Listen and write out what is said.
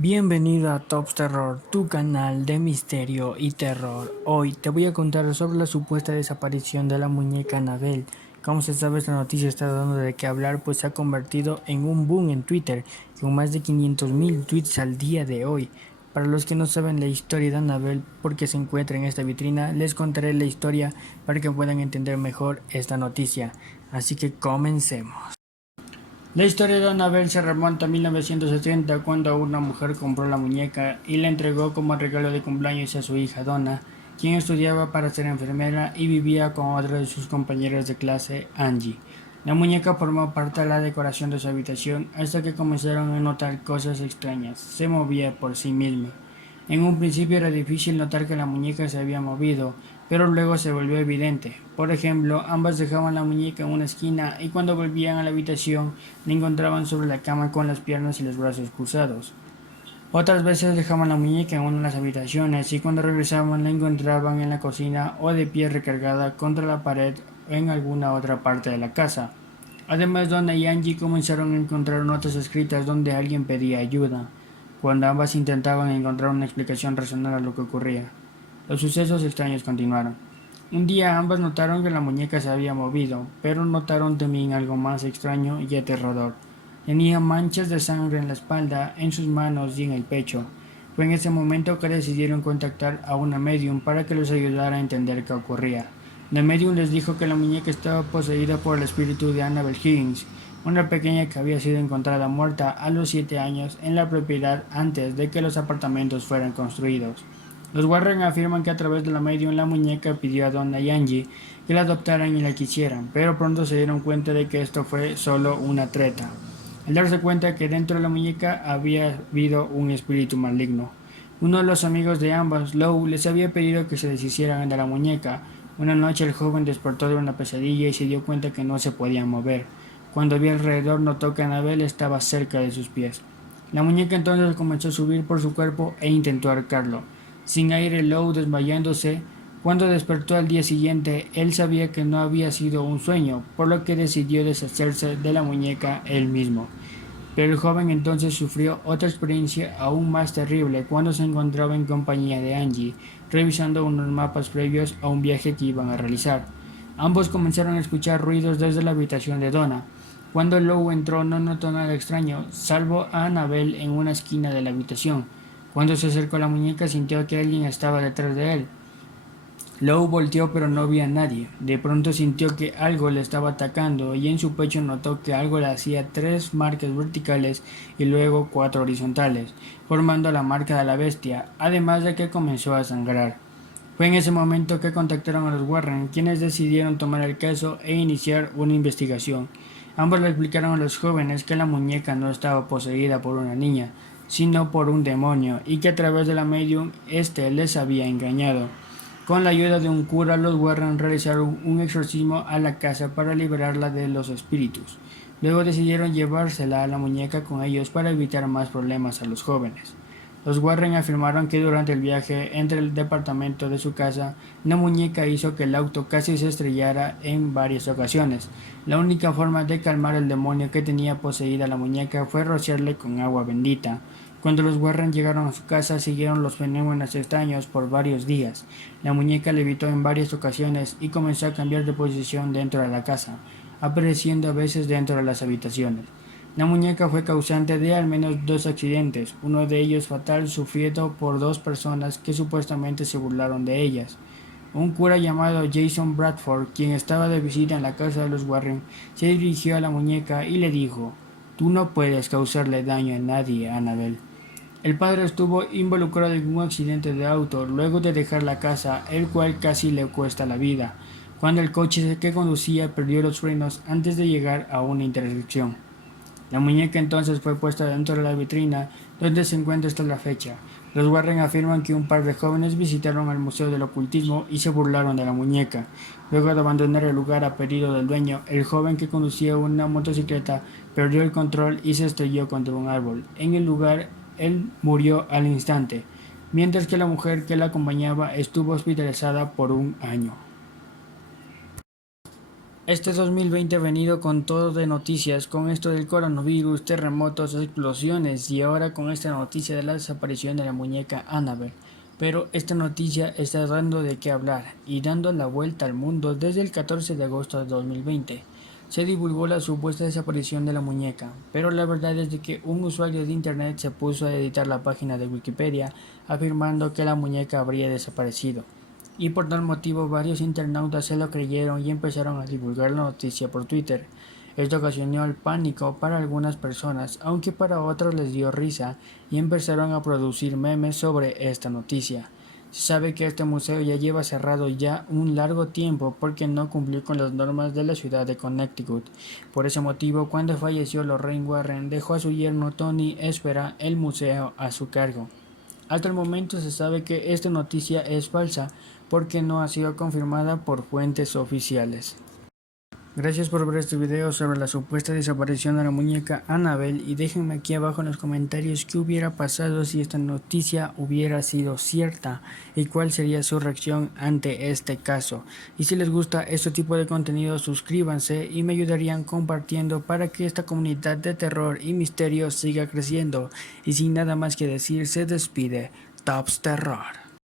Bienvenido a Tops Terror, tu canal de misterio y terror. Hoy te voy a contar sobre la supuesta desaparición de la muñeca Annabelle. Como se sabe, esta noticia está dando de qué hablar, pues se ha convertido en un boom en Twitter, con más de 500.000 tweets al día de hoy. Para los que no saben la historia de Annabelle, porque se encuentra en esta vitrina, les contaré la historia para que puedan entender mejor esta noticia. Así que comencemos. La historia de Annabelle se remonta a 1970, cuando una mujer compró la muñeca y la entregó como regalo de cumpleaños a su hija Donna, quien estudiaba para ser enfermera y vivía con otra de sus compañeras de clase, Angie. La muñeca formó parte de la decoración de su habitación hasta que comenzaron a notar cosas extrañas. Se movía por sí misma. En un principio era difícil notar que la muñeca se había movido, pero luego se volvió evidente. Por ejemplo, ambas dejaban la muñeca en una esquina y cuando volvían a la habitación la encontraban sobre la cama con las piernas y los brazos cruzados. Otras veces dejaban la muñeca en una de las habitaciones y cuando regresaban la encontraban en la cocina o de pie recargada contra la pared o en alguna otra parte de la casa. Además, Donna y Angie comenzaron a encontrar notas escritas donde alguien pedía ayuda, cuando ambas intentaban encontrar una explicación racional a lo que ocurría. Los sucesos extraños continuaron. Un día ambas notaron que la muñeca se había movido, pero notaron también algo más extraño y aterrador. Tenía manchas de sangre en la espalda, en sus manos y en el pecho. Fue en ese momento que decidieron contactar a una medium para que les ayudara a entender qué ocurría. La medium les dijo que la muñeca estaba poseída por el espíritu de Annabelle Higgins, una pequeña que había sido encontrada muerta a los 7 años en la propiedad antes de que los apartamentos fueran construidos. Los Warren afirman que a través de la medium la muñeca pidió a Donna y Angie que la adoptaran y la quisieran, pero pronto se dieron cuenta de que esto fue solo una treta, al darse cuenta que dentro de la muñeca había habido un espíritu maligno. Uno de los amigos de ambas, Lou, les había pedido que se deshicieran de la muñeca. Una noche el joven despertó de una pesadilla y se dio cuenta que no se podía mover. Cuando vio alrededor notó que Annabelle estaba cerca de sus pies. La muñeca entonces comenzó a subir por su cuerpo e intentó ahorcarlo. Sin aire, Lou desmayándose. Cuando despertó al día siguiente, él sabía que no había sido un sueño, por lo que decidió deshacerse de la muñeca él mismo. Pero el joven entonces sufrió otra experiencia aún más terrible cuando se encontraba en compañía de Angie, revisando unos mapas previos a un viaje que iban a realizar. Ambos comenzaron a escuchar ruidos desde la habitación de Donna. Cuando Lou entró no notó nada extraño, salvo a Annabelle en una esquina de la habitación. Cuando se acercó a la muñeca sintió que alguien estaba detrás de él. Lou volteó pero no vio a nadie. De pronto sintió que algo le estaba atacando y en su pecho notó que algo le hacía 3 marcas verticales y luego 4 horizontales, formando la marca de la bestia, además de que comenzó a sangrar. Fue en ese momento que contactaron a los Warren, quienes decidieron tomar el caso e iniciar una investigación. Ambos le explicaron a los jóvenes que la muñeca no estaba poseída por una niña, sino por un demonio, y que a través de la medium éste les había engañado. Con la ayuda de un cura, los Warren realizaron un exorcismo a la casa para liberarla de los espíritus. Luego decidieron llevársela a la muñeca con ellos para evitar más problemas a los jóvenes. Los Warren afirmaron que durante el viaje entre el departamento de su casa, la muñeca hizo que el auto casi se estrellara en varias ocasiones. La única forma de calmar el demonio que tenía poseída la muñeca fue rociarle con agua bendita. Cuando los Warren llegaron a su casa, siguieron los fenómenos extraños por varios días. La muñeca levitó en varias ocasiones y comenzó a cambiar de posición dentro de la casa, apareciendo a veces dentro de las habitaciones. La muñeca fue causante de al menos 2 accidentes, uno de ellos fatal, sufrido por 2 personas que supuestamente se burlaron de ellas. Un cura llamado Jason Bradford, quien estaba de visita en la casa de los Warren, se dirigió a la muñeca y le dijo: «Tú no puedes causarle daño a nadie, Annabelle». El padre estuvo involucrado en un accidente de auto luego de dejar la casa, el cual casi le cuesta la vida, cuando el coche que conducía perdió los frenos antes de llegar a una intersección. La muñeca entonces fue puesta dentro de la vitrina, donde se encuentra hasta la fecha. Los Warren afirman que un par de jóvenes visitaron el Museo del Ocultismo y se burlaron de la muñeca. Luego de abandonar el lugar a pedido del dueño, el joven que conducía una motocicleta perdió el control y se estrelló contra un árbol. En el lugar, él murió al instante, mientras que la mujer que la acompañaba estuvo hospitalizada por un año. Este 2020 ha venido con todo de noticias, con esto del coronavirus, terremotos, explosiones y ahora con esta noticia de la desaparición de la muñeca Annabelle. Pero esta noticia está dando de qué hablar y dando la vuelta al mundo desde el 14 de agosto de 2020. Se divulgó la supuesta desaparición de la muñeca, pero la verdad es de que un usuario de internet se puso a editar la página de Wikipedia afirmando que la muñeca habría desaparecido y por tal motivo varios internautas se lo creyeron y empezaron a divulgar la noticia por Twitter. Esto ocasionó el pánico para algunas personas, aunque para otros les dio risa y empezaron a producir memes sobre esta noticia. Se sabe que este museo ya lleva cerrado ya un largo tiempo porque no cumplió con las normas de la ciudad de Connecticut. Por ese motivo, cuando falleció Lorraine Warren, dejó a su yerno Tony Espera el museo a su cargo. Hasta el momento se sabe que esta noticia es falsa porque no ha sido confirmada por fuentes oficiales. Gracias por ver este video sobre la supuesta desaparición de la muñeca Annabelle y déjenme aquí abajo en los comentarios qué hubiera pasado si esta noticia hubiera sido cierta y cuál sería su reacción ante este caso. Y si les gusta este tipo de contenido, suscríbanse y me ayudarían compartiendo para que esta comunidad de terror y misterio siga creciendo. Y sin nada más que decir, se despide Tops Terror.